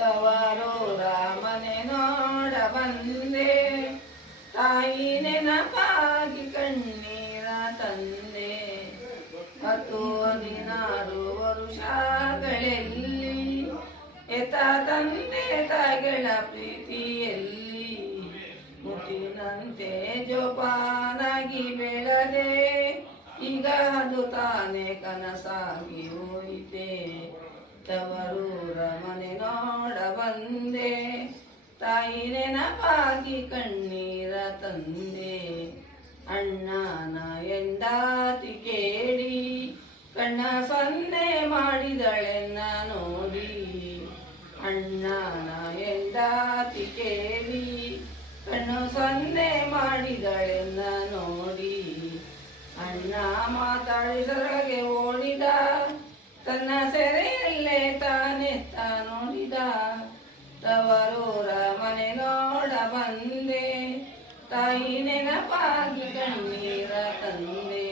ತವರೂರ ಮನೆ ನೋಡ ಬಂದೆ, ತಾಯಿ ನೆನಪಾಗಿ ಕಣ್ಣೀರ ತಂದೆ. 10-16 ವರುಷಗಳಲ್ಲಿ ಎತ್ತ ತಂದೆ ತಾಯಿಗಳ ಪ್ರೀತಿಯಲ್ಲಿ ಮುತ್ತಿನಂತೆ ಜೋಪಾನಾಗಿ ಬೆಳೆದೆ. ಈಗ ಅದು ತಾನೇ ಕನಸಾಗಿ ಹೋಯಿತೆ. ತವರೂರ ಮನೆ ನೋಡ ಬಂದೆ, ತಾಯಿ ನೆನಪಾಗಿ ಕಣ್ಣೀರ ತಂದೆ. ಅಣ್ಣನ ಎಂದಾತಿ ಕೇಳಿ ಕಣ್ಣ ಸೊನ್ನೆ ಮಾಡಿದಳೆನ್ನ ನೋಡಿ. ಅಣ್ಣನ ಎಂದಾತಿ ಕೇಳಿ ಕಣ್ಣು ಸೊನ್ನೆ ಮಾಡಿದಳೆನ್ನ ನೋಡಿ. ಅಣ್ಣ ಮಾತಾಡಿದೊಳಗೆ ಓಡಿದ, ತನ್ನ ಸೆರೆಯಲ್ಲೇ ತಾನೆತ್ತ ನೋಡಿದ. ತವರೂರ ಮನೆ ನೋಡ ಬಂದೆ, ತಾಯಿ ನೆನಪಾಗಿ ಕಣ್ಣೀರ ತಂದೆ.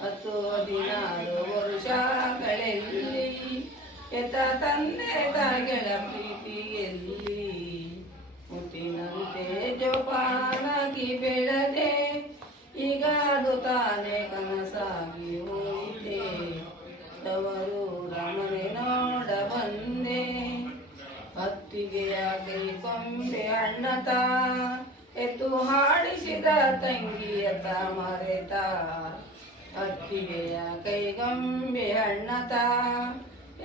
10-16 ವರುಷಗಳಲ್ಲಿ ಎತ್ತ ತಂದೆ ತಾಯಿಗಳ ಪ್ರೀತಿಯಲ್ಲಿ ಮುತ್ತಿನಂತೆ ಜೋಪಾನಾಗಿ ಬೆಳೆದೆ. ಈಗ ಅದು ತಾನೇ ಕನಸಾಗಿ ಹೋಯಿತೆ. ತವರೂರ ಮನೆ ನೋಡ ಬಂದೆ, ಅತ್ತಿಗೆಯ ಕೈ ಕೊಂಬೆ ಅಣ್ಣತ ಎತ್ತು ಹಾಡಿಸಿದ ತಂಗಿಯತ ಮರೆತ. ಅತ್ತಿಗೆಯ ಕೈಗೊಂಬೆ ಅಣ್ಣತ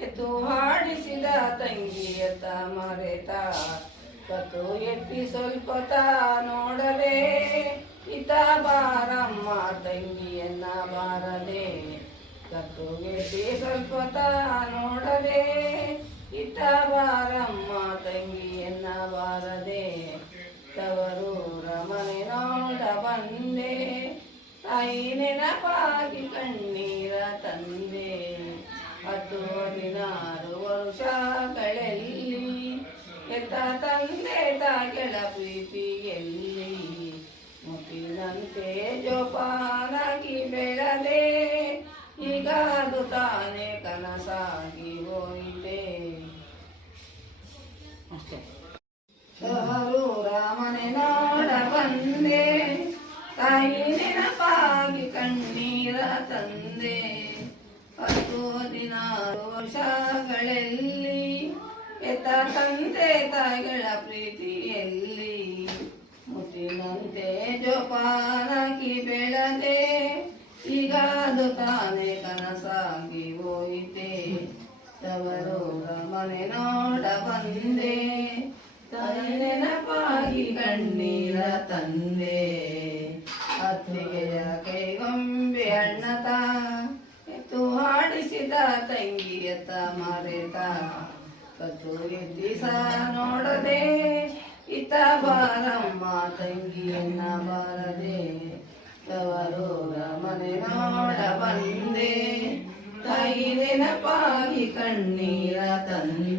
ಎತ್ತು ಹಾಡಿಸಿದ ತಂಗಿಯತ ಮರೆತ. ಕತ್ತು ಎತ್ತಿ ಸ್ವಲ್ಪತ ನೋಡದೆ, ಇತ ಬಾರಮ್ಮ ತಂಗಿಯನ್ನ ಬಾರದೆ. ಕತ್ತು ಎತ್ತಿ ಸ್ವಲ್ಪತ ನೋಡದೆ, ಇತ ಬಾರಮ್ಮ ತಂಗಿಯನ್ನ ಬಾರದೆ. ತವರೂರ ಮನೆ ನೋಡ ಬಂದೆ, ತಾಯಿ ನೆನಪಾಗಿ ಕಣ್ಣೀರ ತಂದೆ. 10-16 ವರುಷಗಳಲ್ಲಿ ಎತ್ತ ತಂದೆ ತಾಯಿಗಳ ಪ್ರೀತಿಯಲ್ಲಿ ಮುತ್ತಿನಂತೆ ಜೋಪಾನಾಗಿ ಬೆಳೆದೆ. ಈಗ ಅದು ತಾನೇ ಕನಸಾಗಿ ಹೋಯಿತೆ. ಅಷ್ಟೇ. ತವರೂರ ಮನೆ ನೋಡ ಬಂದೆ, ತಾಯಿ ನೆನಪಾಗಿ ಕಣ್ಣೀರ ತಂದೆ. 10-16 ವರ್ಷಗಳಲ್ಲಿ ಎತ್ತ ತಂದೆ ತಾಯಿಗಳ ಪ್ರೀತಿಯಲ್ಲಿ ಮುತ್ತಿನಂತೆ ಜೋಪಾನಾಗಿ ಬೆಳೆದೆ. ಈಗ ಅದು ತಾನೇ ಕನಸಾಗಿ ಹೋಯಿತೆ. ತವರೂರ ಮನೆ ನೋಡ ಬಂದೆ, ತಾಯಿ ನೆನಪಾಗಿ ಕಣ್ಣೀರ ತಂದೆ. ಅತ್ತಿಗೆಯ ಕೈಗೊಂಬೆ ಅಣ್ಣತ ಎತ್ತು ಹಾಡಿಸಿದ ತಂಗಿಯತ ಮರೆತ. ಕತ್ತು ಎತ್ತಿಸ ನೋಡದೆ, ಇತ ಬಾರಮ್ಮ ತಂಗಿಯನ್ನ ಬಾರದೆ. ತವರೂರ ಮನೆ ನೋಡ ಬಂದೆ, ತಾಯಿ ನೆನಪಾಗಿ ಕಣ್ಣೀರ ತಂದೆ.